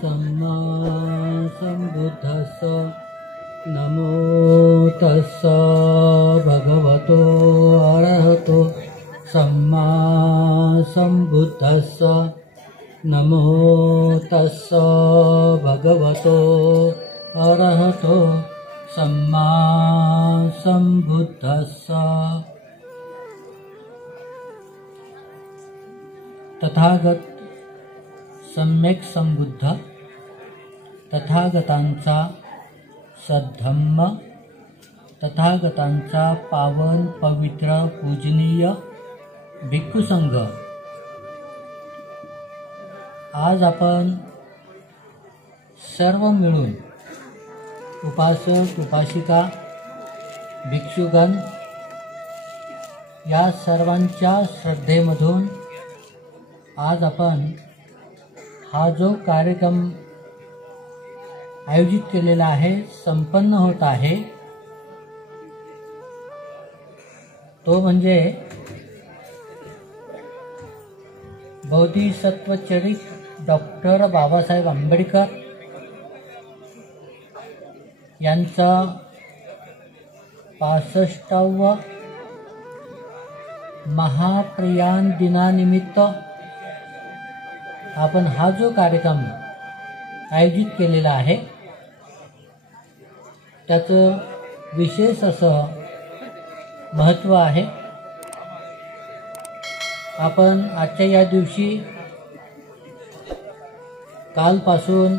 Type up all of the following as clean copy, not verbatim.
सम्मा सम्बुद्धस्स नमो तस्स भगवतो अरहतो सम्मा सम्बुद्धस्स नमो तस्स भगवतो अरहतो सम्मा सम्बुद्धस्स। तथागत सम्यक संबुद्ध, तथागतांचा सद्धम्म, तथागतांचा पावन पवित्र पूजनीय भिक्खुसंघ। आज आपण सर्व मिळून उपासक उपासिका भिक्षुगण या सर्वांच्या श्रद्धेमधून आज आपण हा जो कार्यक्रम आयोजित केलेला आहे संपन्न होत आहे तो म्हणजे बोधिसत्वचरित डॉक्टर बाबासाहेब आंबेडकर यांचा 65वा महाप्रयाण दिनानिमित्त आपण हा जो कार्यक्रम आयोजित केलेला आहे त्याचं विशेष असं महत्त्व आहे। आपण आजच्या या दिवशी कालपासून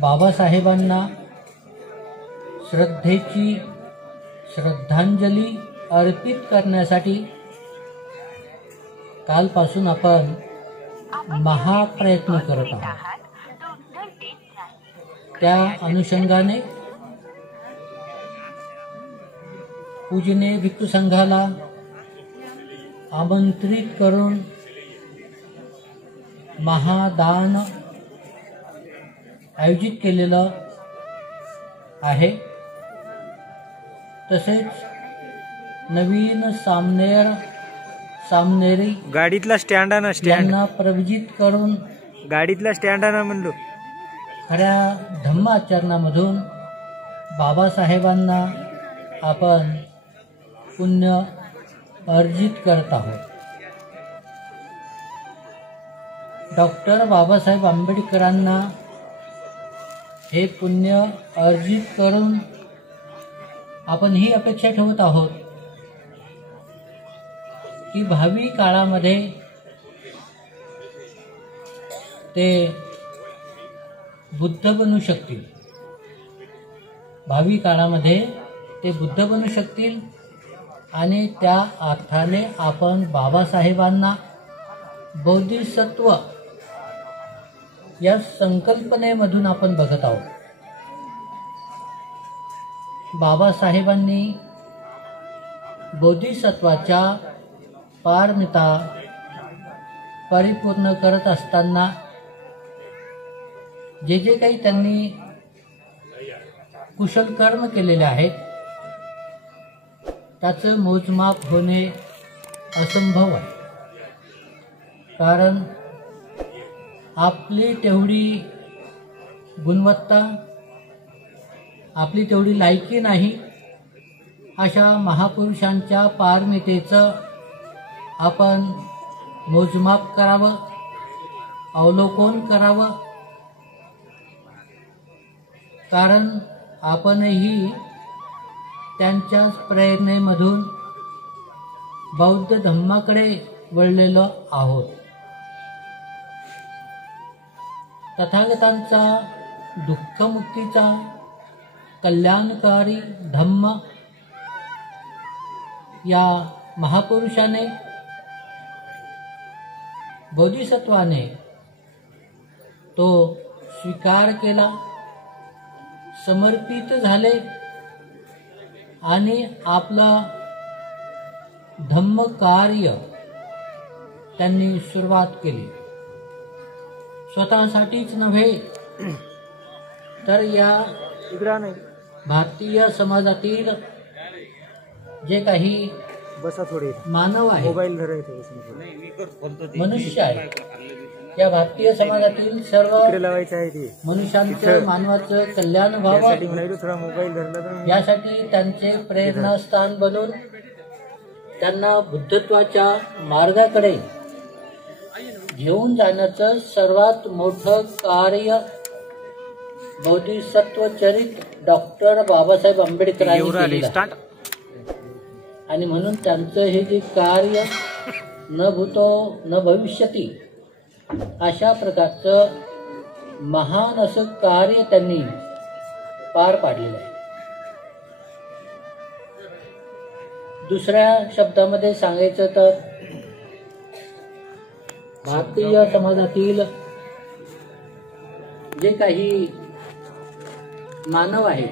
बाबासाहेबांना श्रद्धांजली अर्पित करण्यासाठी कालपासून आपण महाप्रयत्न करत आहोत। त्या अनुषंगाने पूजनीय भिक्खू संघाला आमंत्रित करून महादान आयोजित केलेलं आहे। तसेच नवीन सामनेरी गाडीतला स्टँड आहे ना, यांना प्रविजित करून गाडीतला स्टँड आहे ना म्हणलो खऱ्या धम्माचरणामधून बाबासाहेबांना आपण पुण्य अर्जित करत आहोत। डॉक्टर बाबासाहेब आंबेडकरांना हे पुण्य अर्जित करून आपण ही अपेक्षा ठेवत आहोत की भावी काळामध्ये ते बुद्ध बनू शकतील, भावी काळामध्ये ते बुद्ध बनू शकतील आणि त्या अर्थाने आपण बाबासाहेबांना बोधिसत्व या संकल्पनेमधून आपण बघत आहोत। बाबासाहेबांनी बोधिसत्वाच्या पारमिता परिपूर्ण करत असताना जे जे काही त्यांनी कुशल कर्म केलेले आहेत त्याचं मोजमाप होणे असंभव आहे। कारण आपली तेवढी गुणवत्ता, आपली तेवढी लायकी नाही अशा महापुरुषांच्या पारमितेचं आपण मोजमाप करावं, अवलोकन करावं। कारण आपणही त्यांच्याच प्रेरणेमधून बौद्ध धम्माकडे वळलेलो आहोत। तथागतांचा दुःखमुक्तीचा कल्याणकारी धम्म या महापुरुषाने बोधिसत्वाने तो स्वीकार केला, समर्पित झाले आणि आपलं धम्म कार्य त्यांनी सुरुवात केली। स्वतःसाठीच नव्हे तर या भारतीय समाजातील जे काही मानव आहे, मनुष्य आहे, या भारतीय समाजातील सर्व इकडे लावायचं आहे ते मनुष्यांचं मानवाचं कल्याण त्यासाठी व्हावं म्हणायलो थोडा मोबाईल धरला तर यासाठी त्यांचे प्रेरणास्थान बनून त्यांना बुद्धत्वाच्या मार्गाकडे घेऊन जाण्याचं सर्वात मोठं कार्य बोधिसत्व चरित डॉक्टर बाबासाहेब आंबेडकरांनी एवढं केलेलं आहे. स्टार्ट आणि म्हणून त्यांचं हे जे कार्य न भूतो न भविष्यती अशा प्रकारचं महान असं कार्य त्यांनी पार पाडलेलं आहे. दुसऱ्या शब्दामध्ये सांगायचं तर भारतीय समाजातील जे काही मानव आहे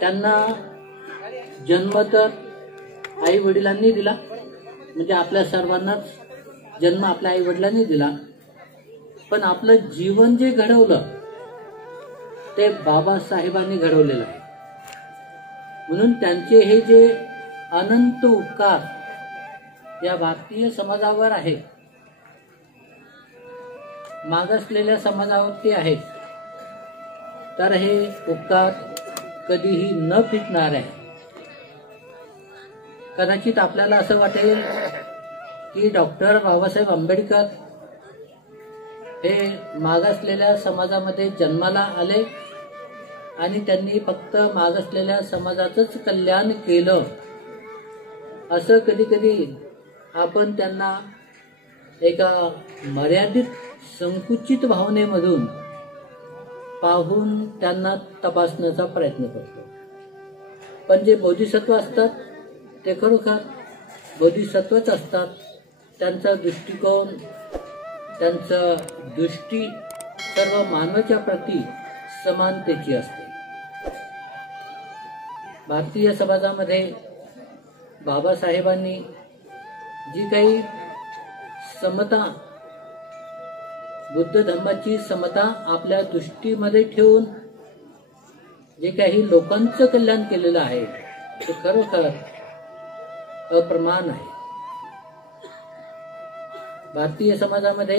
त्यांना जन्म तर आई वडिलांनी दिला, म्हणजे आपल्या सर्वांनाच जन्म आपल्या आई वडिलांनी दिला, पण आपलं जीवन जे घडवलं ते बाबासाहेबांनी घडवलेलं आहे. म्हणून त्यांचे हे जे अनंत उपकार या भारतीय समाजावर आहे, मागासलेल्या समाजावरती आहेत, तर हे उपकार कधीही न फिटणार आहे. कदाचित आपल्याला असं वाटेल की डॉक्टर बाबासाहेब आंबेडकर हे मागासलेल्या समाजामध्ये जन्माला आले आणि त्यांनी फक्त मागासलेल्या समाजाचंच कल्याण केलं, असं कधी कधी आपण त्यांना एका मर्यादित संकुचित भावनेमधून पाहून त्यांना तपासण्याचा प्रयत्न करतो. पण जे बोधिसत्व असतात ते खरोखर बोधिसत्वच असतात. त्यांचा दृष्टिकोन, त्यांचं दृष्टी सर्व मानवाच्या प्रती समानतेची असते. भारतीय समाजामध्ये बाबासाहेबांनी जी काही समता, बुद्ध धर्माची समता आपल्या दृष्टीमध्ये ठेवून जे काही लोकांचं कल्याण केलेलं आहे ते खरोखर अप्रमाण आहे. भारतीय समाजामध्ये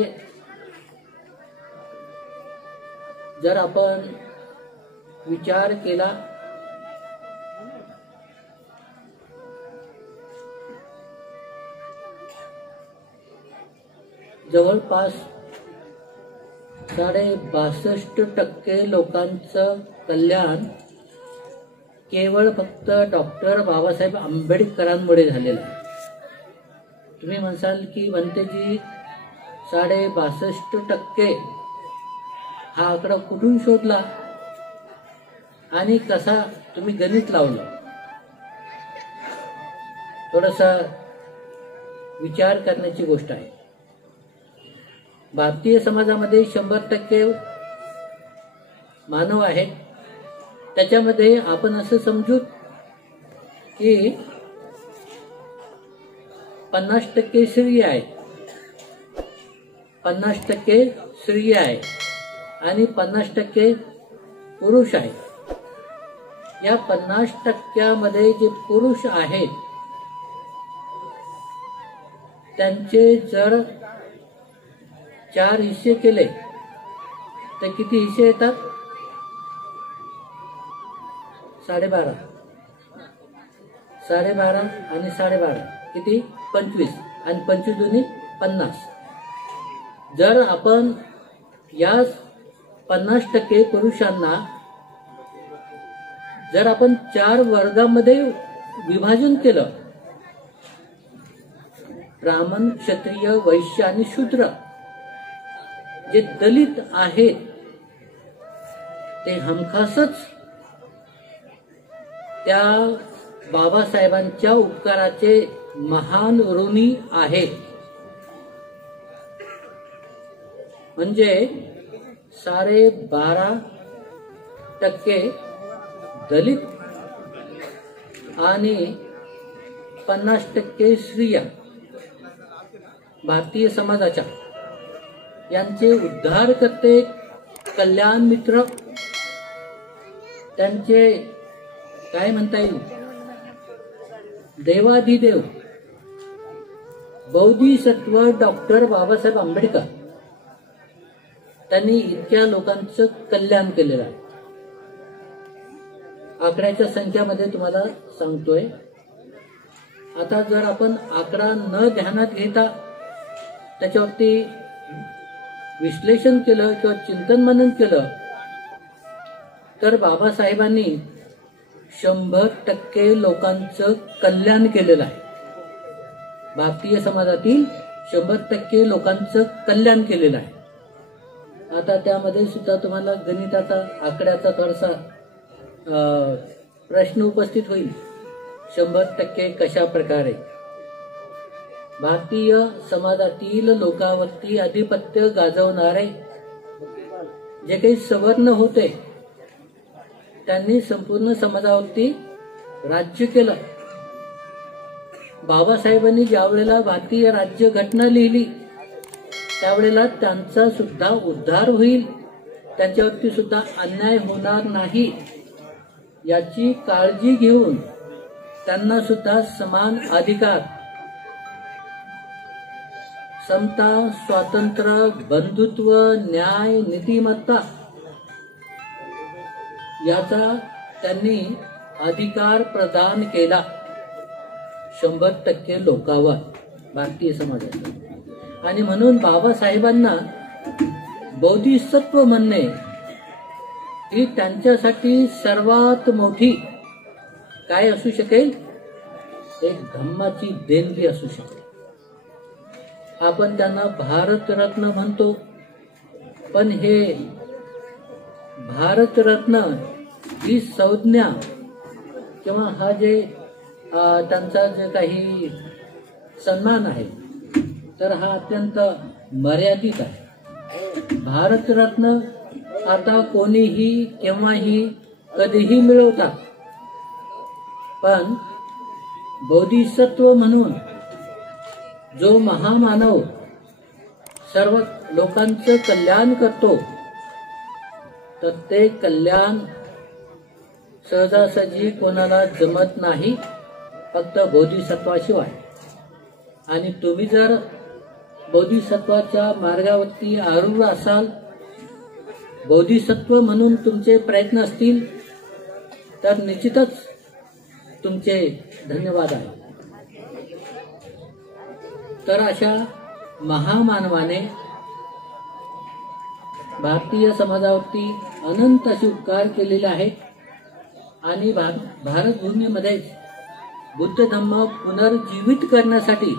जर आपण विचार केला जवळपास 62% लोकांचं कल्याण केवळ फक्त डॉक्टर बाबासाहेब आंबेडकरांमुळे झालेलं आहे. तुम्ही म्हणसाल की भंतेजी 62% हा आकडा कुठून शोधला आणि कसा तुम्ही गणित लावलं? थोडासा विचार करण्याची गोष्ट आहे. भारतीय समाजामध्ये 100% मानव आहेत. त्याच्यामध्ये आपण असं समजू की 50% स्त्री आहे, 50% स्त्री आहे आणि 50% पुरुष आहे. या 50% जे पुरुष आहेत त्यांचे जर 4 हिस्से केले तर किती हिस्से येतात? 12.5. 12.5 आणि 12.5 किती? 25 आणि 25 दुनी 50. जर आपण या 50% पुरुषांना जर आपण 4 वर्गामध्ये विभाजन केलं, ब्राह्मण, क्षत्रिय, वैश्य आणि शूद्र, जे दलित आहेत ते हमखासच त्या बाबासाहेबांच्या उपकाराचे महान ऋणी आहेत. म्हणजे 12.5% दलित आणि 50% स्त्रिया भारतीय समाजाच्या यांचे उद्धार करते, कल्याण मित्र, त्यांचे काय म्हणता येईल, देवाधिदेव, बोधिसत्व डॉक्टर बाबासाहेब आंबेडकर त्यांनी इतक्या लोकांचं कल्याण केलेलं आहे. आकड्याच्या संख्यामध्ये तुम्हाला सांगतोय. आता जर आपण आकडा न ध्यानात घेता त्याच्यावरती विश्लेषण केलं किंवा चिंतन मनन केलं तर बाबासाहेबांनी 100% लोकांचं कल्याण केलेलं आहे. भारतीय समाजातील 100% लोकांचं कल्याण केलेलं आहे. आता त्यामध्ये सुद्धा तुम्हाला गणिताचा आकड्याचा थोडासा प्रश्न उपस्थित होईल. 100% कशा प्रकारे भारतीय समाजातील लोकांवरती आधिपत्य गाजवणारे जे काही सवर्ण होते त्यांनी संपूर्ण समाजावरती राज्य केलं. बाबासाहेबांनी ज्या वेळेला भारतीय राज्य घटना लिहिली त्यावेळेला त्यांचा सुद्धा उद्धार होईल, त्यांच्यावरती सुद्धा अन्याय होणार नाही याची काळजी घेऊन त्यांना सुद्धा समान अधिकार, समता, स्वातंत्र्य, बंधुत्व, न्याय, नीतिमत्ता याचा त्यांनी अधिकार प्रदान केला 100% लोकांवर भारतीय समाजात. आणि म्हणून बाबासाहेबांना बोधिसत्व म्हणणे ही त्यांच्यासाठी सर्वात मोठी काय असू शकेल, एक धम्माची देणगी असू शकेल. आपण त्यांना भारतरत्न म्हणतो, पण हे भारतरत्न ही संज्ञा किंवा हा जे त्यांचा जे काही सन्मान आहे तर हा अत्यंत मर्यादित आहे. भारतरत्न आता कोणीही केव्हाही कधीही मिळवतात, पण बोधिसत्व म्हणून जो महामानव सर्व लोकांचं कल्याण करतो तर ते कल्याण सहजासहजी कोणाला जमत नाही, फक्त बोधिसत्वाशिवाय. आणि तुम्ही जर बोधिसत्वाच्या मार्गावरती आरूढ असाल, बोधिसत्व म्हणून तुमचे प्रयत्न असतील तर निश्चितच तुमचे धन्यवाद आहे. तर अशा महामानवाने भारतीय समाजावरती अनंत असे उपकार केलेले आहेत. आणि भारतभूमीमध्ये बुद्ध धम्म पुनर्जीवित करण्यासाठी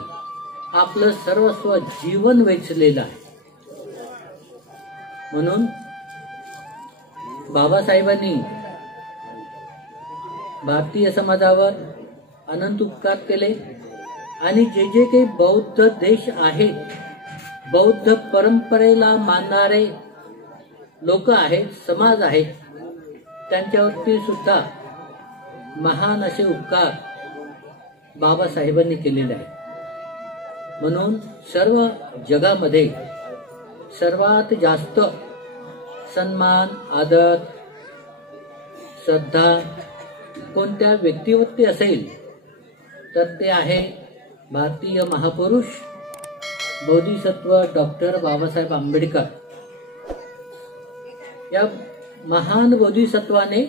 आपलं सर्वस्व जीवन वेचलेलं आहे. म्हणून बाबासाहेबांनी भारतीय समाजावर अनंत उपकार केले. आणि जे जे काही बौद्ध देश आहेत, बौद्ध परंपरेला मानणारे लोक आहेत, समाज आहेत, त्यांच्यावरती सुद्धा महान असे उपकार बाबासाहेबांनी केलेले आहेत. म्हणून सर्व जगामध्ये सर्वात जास्त सन्मान, आदर, श्रद्धा कोणत्या व्यक्तीवरती असेल तर ते आहे भारतीय महापुरुष बोधिसत्व डॉक्टर बाबासाहेब आंबेडकर. या महान बोधिसत्वाने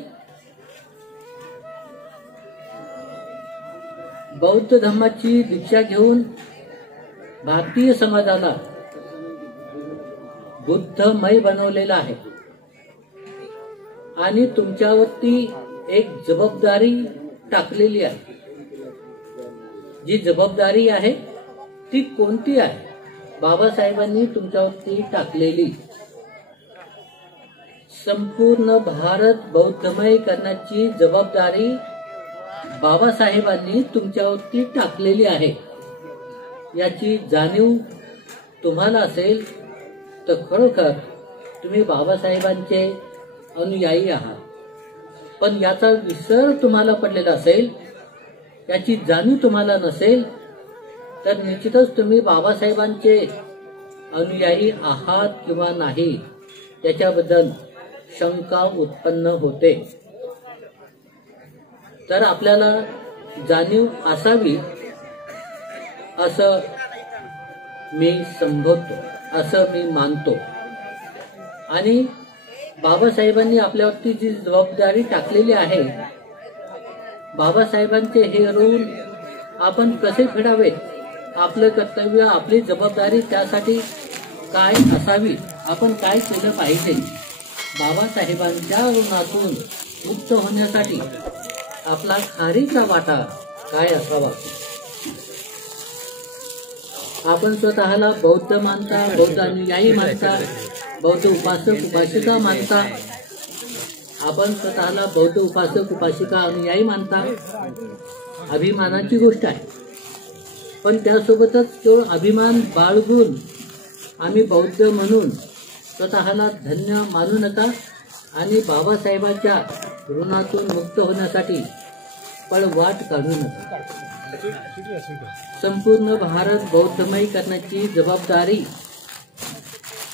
बौद्ध धर्माची दीक्षा घेऊन भारतीय समाजाला बुद्धमय बनवलेला आहे. आणि तुमच्यावरती एक जबाबदारी टाकलेली आहे. जी जबाबदारी आहे ती कोणती आहे? बाबासाहेबांनी तुमच्यावरती टाकलेली संपूर्ण भारत बौद्धमय करण्याची जबाबदारी बाबासाहेबांनी तुमच्यावरती टाकलेली आहे. याची जाणीव तुम्हाला असेल तर खरोखर तुम्ही बाबासाहेबांचे अनुयायी आहात. पण याचा विसर तुम्हाला पडलेला असेल, याची जाणीव तुम्हाला नसेल तर निश्चितच तुम्ही बाबासाहेबांचे अनुयायी आहात किंवा नाही याच्याबद्दल शंका उत्पन्न होते. तर आपल्याला जाणीव असावी असं मी संबोधतो, असं मी मानतो. आणि बाबासाहेबांनी आपल्यावरती जी जबाबदारी टाकलेली आहे, बाबासाहेबांचे हे रूल आपण कसे फेडावेत, आपलं कर्तव्य, आपली जबाबदारी त्यासाठी काय असावी, आपण काय केलं पाहिजे, बाबासाहेबांच्या ऋणातून मुक्त होण्यासाठी आपला खारीचा वाटा काय असावा. आपण स्वतःला बौद्ध मानता, बौद्ध अनुयायी मानता, बौद्ध उपासक उपासिका मानता, आपण स्वतःला बौद्ध उपासक उपासिका अनुयायी मानता, अभिमानाची गोष्ट आहे. पण त्यासोबतच तो अभिमान बाळगून आम्ही बौद्ध म्हणून स्वतःला धन्य मानू नका आणि बाबासाहेबांच्या ऋणातून मुक्त होण्यासाठी पळवाट काढू नका. संपूर्ण भारत बौद्धमय करण्याची जबाबदारी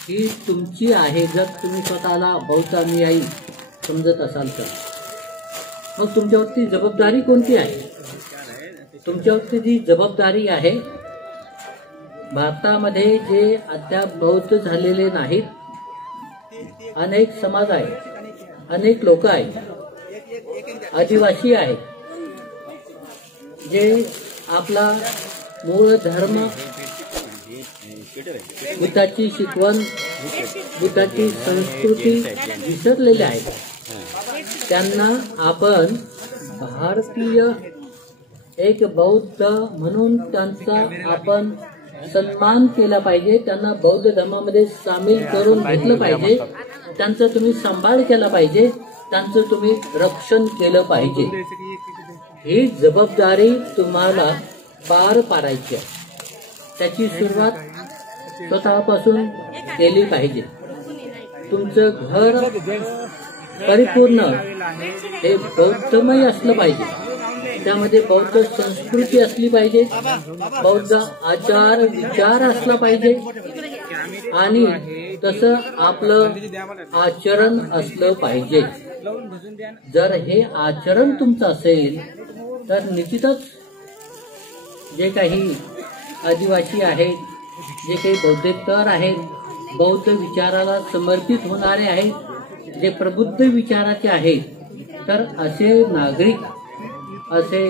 ही तुमची आहे, जर तुम्ही स्वतःला बौद्ध अनुयायी समजत असाल तर. मग तुमच्यावरती जबाबदारी कोणती आहे? तुमच्यावरती जी जबाबदारी आहे, भारतामध्ये जे अद्याप बौद्ध झालेले नाहीत, अनेक समाज आहेत, अनेक लोक आहेत, आदिवासी आहेत, जे आपला मूळ धर्म, बुद्धाची शिकवण, बुद्धाची संस्कृती विसरलेले आहेत. त्यांना आपण भारतीय एक बौद्ध म्हणून त्यांचा आपण सन्मान केला पाहिजे, त्यांना बौद्ध धर्मामध्ये सामील करून घेतलं पाहिजे, त्यांचा तुम्ही सांभाळ केला पाहिजे, त्यांचं तुम्ही रक्षण केलं पाहिजे. ही जबाबदारी तुम्हाला पार पाडायची आहे. त्याची सुरुवात स्वतःपासून केली पाहिजे. तुमचं घर परिपूर्ण हे बौद्धमय असलं पाहिजे, त्यामध्ये बौद्ध संस्कृती असली पाहिजे, बौद्ध आचार विचार असला पाहिजे आणि तसं आपलं आचरण असलं पाहिजे. जर हे आचरण तुमचं असेल तर निश्चितच जे काही आदिवासी आहेत, जे काही बौद्धेतर आहेत, बौद्ध विचाराला समर्पित होणारे आहेत, जे प्रबुद्ध विचाराचे आहेत, तर असे नागरिक, असे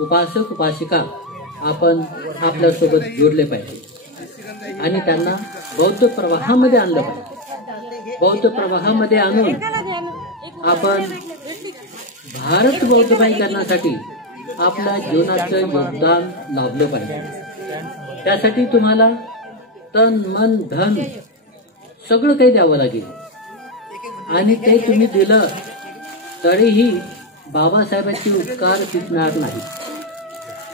उपासक उपासिका आपण आपल्यासोबत जोडले पाहिजे आणि त्यांना बौद्ध प्रवाहामध्ये आणलं पाहिजे. बौद्ध प्रवाहामध्ये आणून आपण भारत बौद्धमय करण्यासाठी आपल्या जीवनाचं योगदान लाभलं पाहिजे. त्यासाठी तुम्हाला तन मन धन सगळं काही द्यावं लागेल आणि ते तुम्ही दिलं तरीही बाबासाहेबांचे उपकार फिटणार नाही.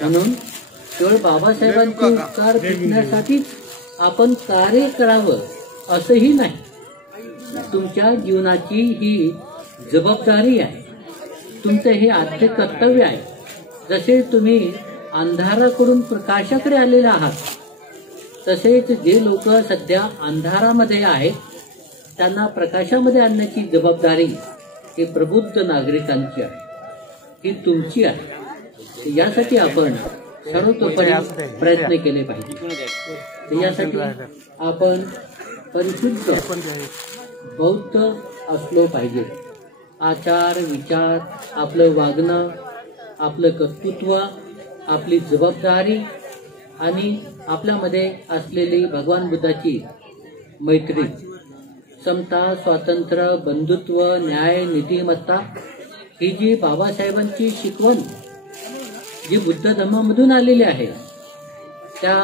म्हणून केवळ बाबासाहेबांचे उपकार फिटण्यासाठीच आपण कार्य करावं असंही नाही. तुमच्या जीवनाची ही जबाबदारी आहे, तुमचं हे आद्य कर्तव्य आहे. जसे तुम्ही अंधाराकडून प्रकाशाकडे आलेले आहात, तसेच जे लोक सध्या अंधारामध्ये आहेत त्यांना प्रकाशामध्ये आणण्याची जबाबदारी ही प्रबुद्ध नागरिकांची आहे, ही तुमची आहे. यासाठी आपण सर्वतोपरी प्रयत्न केले पाहिजे. यासाठी आपण परिशुद्ध बौद्ध असलो पाहिजे. आचार विचार, आपलं वागणं, आपलं कर्तृत्व, आपली जबाबदारी आणि आपल्यामध्ये असलेली भगवान बुद्धाची मैत्री, समता, स्वातंत्र्य, बंधुत्व, न्याय, नीतिमत्ता ही जी बाबासाहेबांची शिकवण जी बुद्ध धर्मामधून आलेली आहे, त्या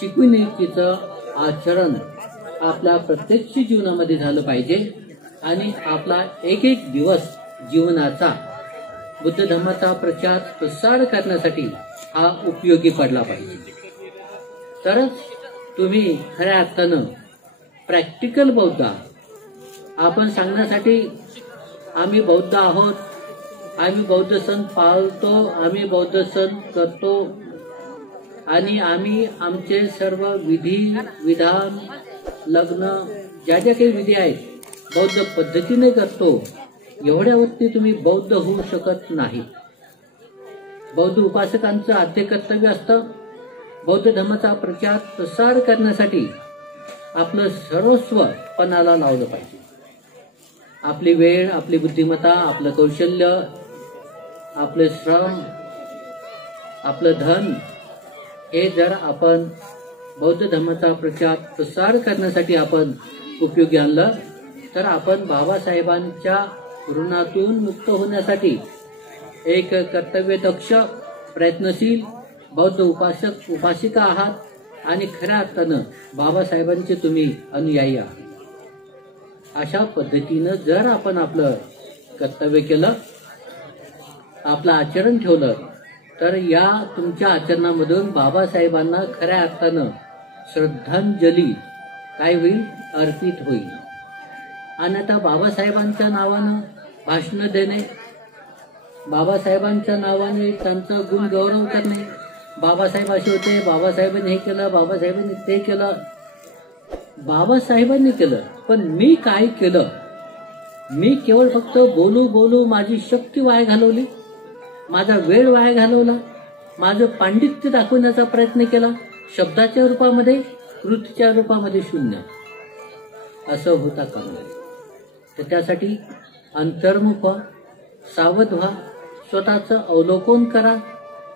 शिकवणीचं आचरण आपल्या प्रत्यक्ष जीवनामध्ये झालं पाहिजे आणि आपला एक एक दिवस जीवनाचा बुद्ध धर्माचा प्रचार प्रसार करण्यासाठी हा उपयोगी पडला पाहिजे. तरच तुम्ही खऱ्या अर्थानं प्रॅक्टिकल बौद्ध आहात. आपण सांगण्यासाठी आम्ही बौद्ध आहोत, आम्ही बौद्ध सण पाळतो, आम्ही बौद्ध सण करतो आणि आम्ही आमचे सर्व विधी विधान, लग्न, ज्या ज्या काही विधी आहेत बौद्ध पद्धतीने करतो, एवढ्यावरती तुम्ही बौद्ध होऊ शकत नाही. बौद्ध उपासकांचं आद्य कर्तव्य असतं बौद्ध धर्माचा प्रचार प्रसार करण्यासाठी आपलं सर्वस्व पणाला लावलं पाहिजे. आपली वेळ, आपली बुद्धिमत्ता, आपलं कौशल्य, आपले श्रम, आपलं धन हे जर आपण बौद्ध धर्माचा प्रचार प्रसार करण्यासाठी आपण उपयोगी आणलं तर आपण बाबासाहेबांच्या ऋणातून मुक्त होण्यासाठी एक कर्तव्यदक्ष, प्रयत्नशील बौद्ध उपासक उपासिका आहात आणि खऱ्या अर्थानं बाबासाहेबांचे तुम्ही अनुयायी आहात. अशा पद्धतीनं जर आपण आपलं कर्तव्य केलं, आपलं आचरण ठेवलं तर या तुमच्या आचरणामधून बाबासाहेबांना खऱ्या अर्थानं श्रद्धांजली काय होईल, अर्पित होईल. आणि आता बाबासाहेबांच्या नावानं भाषणं देणे, बाबासाहेबांच्या नावाने त्यांचा गुण गौरव करणे, बाबासाहेब असे होते, बाबासाहेबांनी हे केलं, बाबासाहेबांनी ते केलं. बाबासाहेबांनी केलं, पण मी काय केलं? मी केवळ फक्त बोलू बोलू माझी शक्ती वाया घालवली, माझा वेळ वाया घालवला, माझं पांडित्य दाखवण्याचा प्रयत्न केला, शब्दाच्या रूपामध्ये, कृतीच्या रूपामध्ये शून्य. असं होता कामा नये. तर त्यासाठी अंतर्मुख व्हा, सावध व्हा, स्वतःचं अवलोकन करा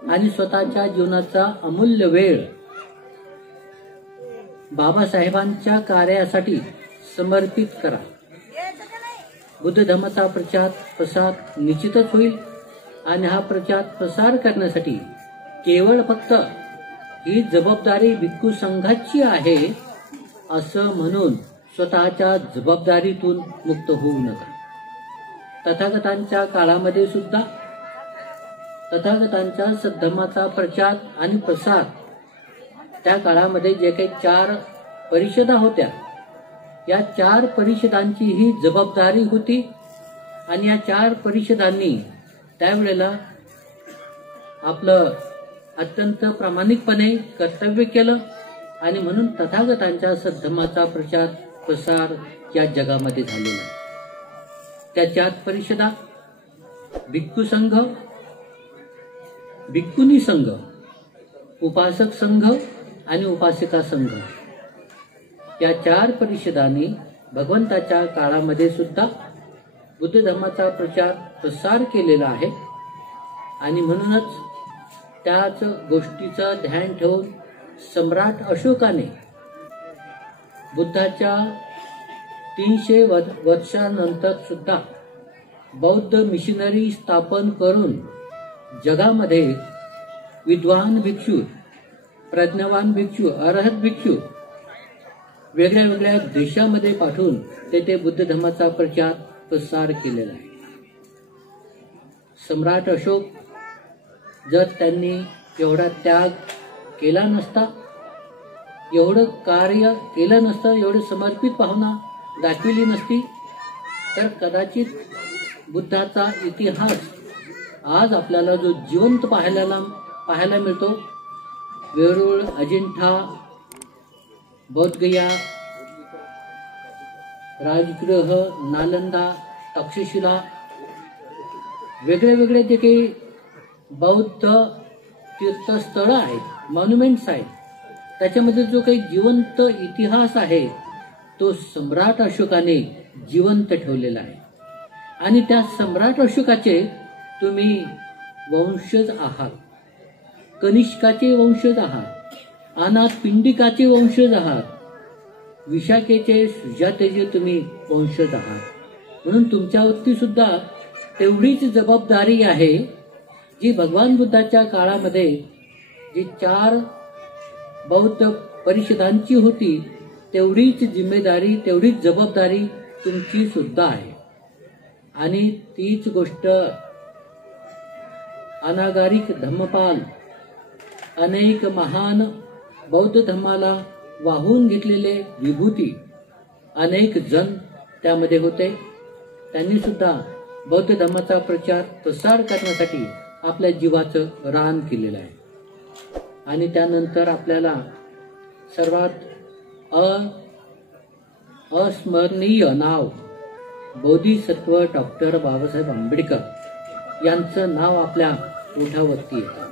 आणि स्वतःच्या जीवनाचा अमूल्य वेळ बाबासाहेबांच्या कार्यासाठी समर्पित करा. बुद्ध धर्माचा प्रचार प्रसार निश्चितच होईल आणि हा प्रचार प्रसार करण्यासाठी केवळ फक्त ही जबाबदारी भिक्खू संघाची आहे असं म्हणून स्वतःच्या जबाबदारीतून मुक्त होऊ नका. तथागतांच्या काळामध्ये सुद्धा तथागतांच्या सद्धर्माचा प्रचार आणि प्रसार, त्या काळामध्ये जे काही 4 परिषदा होत्या, या 4 परिषदांची ही जबाबदारी होती आणि या 4 परिषदांनी त्यावेळेला आपलं अत्यंत प्रामाणिकपणे कर्तव्य केलं आणि म्हणून तथागतांच्या सद्धर्माचा प्रचार प्रसार या जगामध्ये झालेला. त्या 4 परिषदा भिक्खू संघ, भिक्खुनी संघ, उपासक संघ आणि उपासिका संघ, या 4 परिषदांनी भगवंताच्या काळामध्ये सुद्धा बुद्ध धर्माचा प्रचार प्रसार केलेला आहे. आणि म्हणूनच त्याच गोष्टीचं ध्यान ठेवून सम्राट अशोकाने बुद्धाच्या 300 वर्षानंतर सुद्धा बौद्ध मिशनरी स्थापन करून जगामध्ये विद्वान भिक्षू, प्रज्ञावान भिक्षू, अरहत भिक्षू वेगळ्या वेगळ्या देशामध्ये पाठवून तेथे बुद्ध धर्माचा प्रचार प्रसार केलेला आहे. सम्राट अशोक जर त्यांनी एवढा त्याग केला नसता, एवढं कार्य केलं नसतं, एवढी समर्पित भावना दाखविली नसती, तर कदाचित बुद्धाचा इतिहास आज आपल्याला जो जिवंत पाहायला मिळतो, वेरूळ, अजिंठा, बौद्धगया, राजगृह, नालंदा, तक्षशिला, वेगळे वेगळे जे काही बौद्ध तीर्थस्थळं आहेत, मॉन्युमेंट्स आहेत, त्याच्यामध्ये जो काही जिवंत इतिहास आहे तो सम्राट अशोकाने जिवंत ठेवलेला आहे. आणि त्या सम्राट अशोकाचे तुम्ही वंशज आहात, कनिष्काचे वंशज आहात, अनाथपिंडिकाचे वंशज आहात, विशाखेचे, सुजातेचे तुम्ही वंशज आहात. म्हणून तुमच्यावरती सुद्धा तेवढीच जबाबदारी आहे जी भगवान बुद्धाच्या काळामध्ये जी 4 बौद्ध परिषदांची होती, तेवढीच जिम्मेदारी, तेवढीच जबाबदारी तुमची सुद्धा आहे. आणि तीच गोष्ट अनागारिक धम्मपाल, अनेक महान बौद्ध धर्माला वाहून घेतलेले विभूती अनेक जण त्यामध्ये होते. त्यांनी सुद्धा बौद्ध धर्माचा प्रचार प्रसार करण्यासाठी आपल्या जीवाचं रान केलेलं आहे. आणि त्यानंतर आपल्याला सर्वात अस्मरणीय नाव बोधिसत्व डॉक्टर बाबासाहेब आंबेडकर यांचं नाव आपल्या ओठावरती येतं.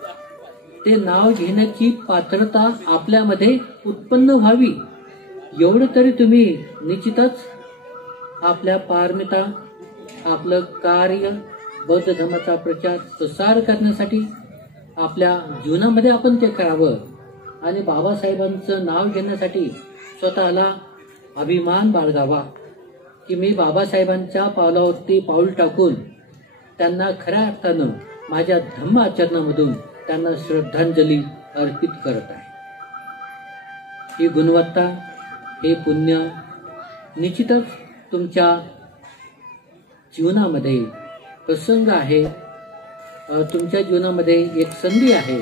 ते नाव घेण्याची पात्रता आपल्यामध्ये उत्पन्न व्हावी एवढं तरी तुम्ही निश्चितच आपल्या पारमिता, आपलं कार्य, बौद्ध धर्माचा प्रचार प्रसार करण्यासाठी आपल्या जीवनामध्ये आपण ते करावं आणि बाबासाहेबांचं नाव घेण्यासाठी स्वतःला अभिमान बाळगावा की मी बाबासाहेबांच्या पावलावरती पाऊल टाकून त्यांना खऱ्या अर्थानं माझ्या धम्म आचरणामधून त्यांना श्रद्धांजली अर्पित करत आहे. ही गुणवत्ता, हे पुण्य निश्चितच तुमच्या जीवनामध्ये प्रसंग आहे, तुमच्या जीवनामध्ये एक संधी आहे,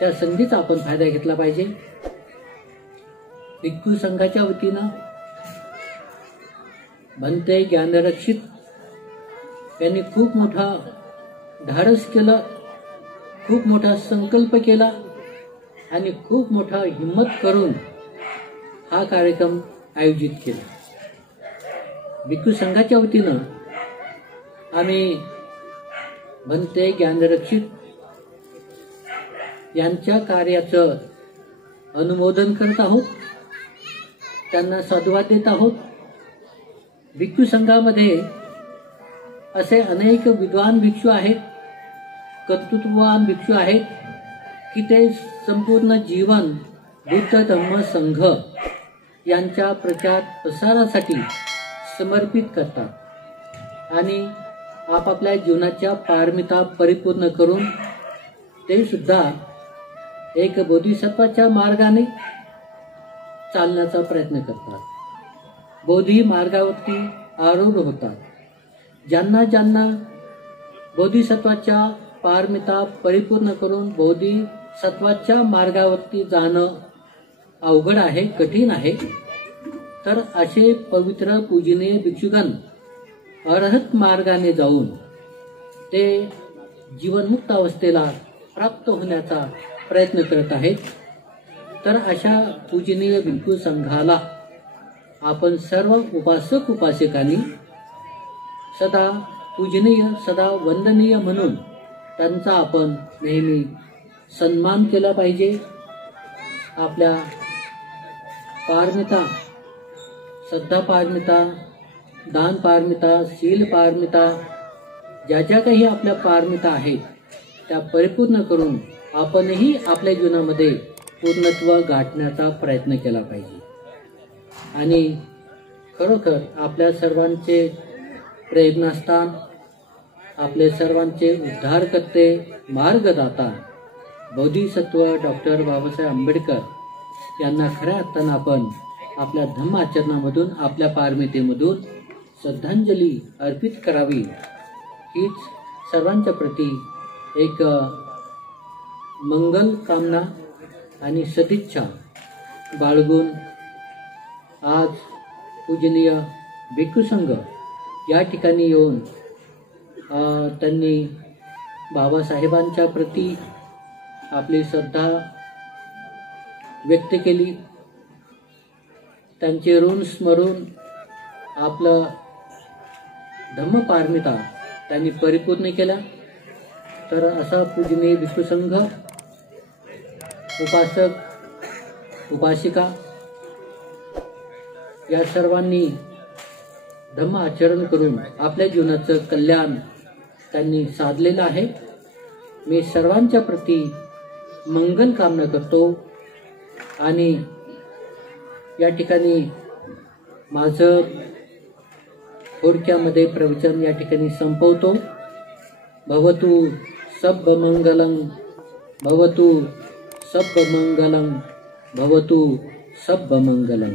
त्या संधीचा आपण फायदा घेतला पाहिजे. भिक्खू संघाच्या वतीनं भंते ज्ञानरक्षित यांनी खूप मोठा धाडस केलं, खूप मोठा संकल्प केला आणि खूप मोठा हिम्मत करून हा कार्यक्रम आयोजित केला. भिक्खू संघाच्या वतीनं आम्ही भंते ज्ञानरक्षित यांच्या कार्याचं अनुमोदन करत आहोत, त्यांना साधुवाद देत आहोत. भिक्खू संघामध्ये असे अनेक विद्वान भिक्षू आहेत, कर्तृत्ववान भिक्षू आहेत की ते संपूर्ण जीवन बुद्ध धम्म संघ यांच्या प्रचार प्रसारासाठी समर्पित करतात आणि आपापल्या जीवनाच्या पारमिता परिपूर्ण करून ते सुद्धा एक बोधिसत्वाच्या मार्गाने चालण्याचा प्रयत्न करतात. बोधी मार्गावरती आरूढ होतात. ज्यांना ज्यांना बोधिसत्वाच्या पारमिता परिपूर्ण करून बोधिसत्वाच्या मार्गावरती जाणं अवघड आहे, कठीण आहे, तर असे पवित्र पूजनीय भिक्षुगण अरहत मार्गाने जाऊन ते जीवनमुक्त अवस्थेला प्राप्त होण्याचा प्रयत्न करत आहेत. तर अशा पूजनीय भिक्खू संघाला आपण सर्व उपासक उपासिकांनी सदा पूजनीय, सदा वंदनीय म्हणून त्यांचा आपण नेहमी सन्मान केला पाहिजे. आपल्या पारमिता, श्रद्धा पारमिता, दान पारमिता, शील पारमिता, ज्या ज्या काही आपल्या पारमिता आहेत त्या परिपूर्ण करून आपणही आपल्या जीवनामध्ये पूर्णत्व गाठण्याचा प्रयत्न केला पाहिजे. आणि खरोखर आपल्या सर्वांचे प्रेरणास्थान, आपले सर्वांचे उद्धारकर्ते, मार्गदाता बोधिसत्व डॉक्टर बाबासाहेब आंबेडकर यांना खऱ्या अर्थानं आपण आपल्या धम्म आचरणामधून, आपल्या पारमितेमधून श्रद्धांजली अर्पित करावी, हीच सर्वांच्या प्रती एक मंगल कामना आणि सदिच्छा बाळगून आज पूजनीय भिक्खू संघ या ठिकाणी येऊन त्यांनी बाबासाहेबांच्या प्रती आपली श्रद्धा व्यक्त केली. त्यांचे ऋण स्मरून आपलं धम्मपारमिता त्यांनी परिपूर्ण केला. तर असा पूजनीय भिक्खू संघ, उपासक, उपासिका या सर्वांनी धम्म आचरण करून आपल्या जीवनाचं कल्याण त्यांनी साधलेलं आहे. मी सर्वांच्या प्रती मंगल कामना करतो आणि या ठिकाणी माझं थोडक्यामध्ये प्रवचन या ठिकाणी संपवतो. भवतु सब मंगलं, भवतु सब मंगलं, भवतु सब मंगलं.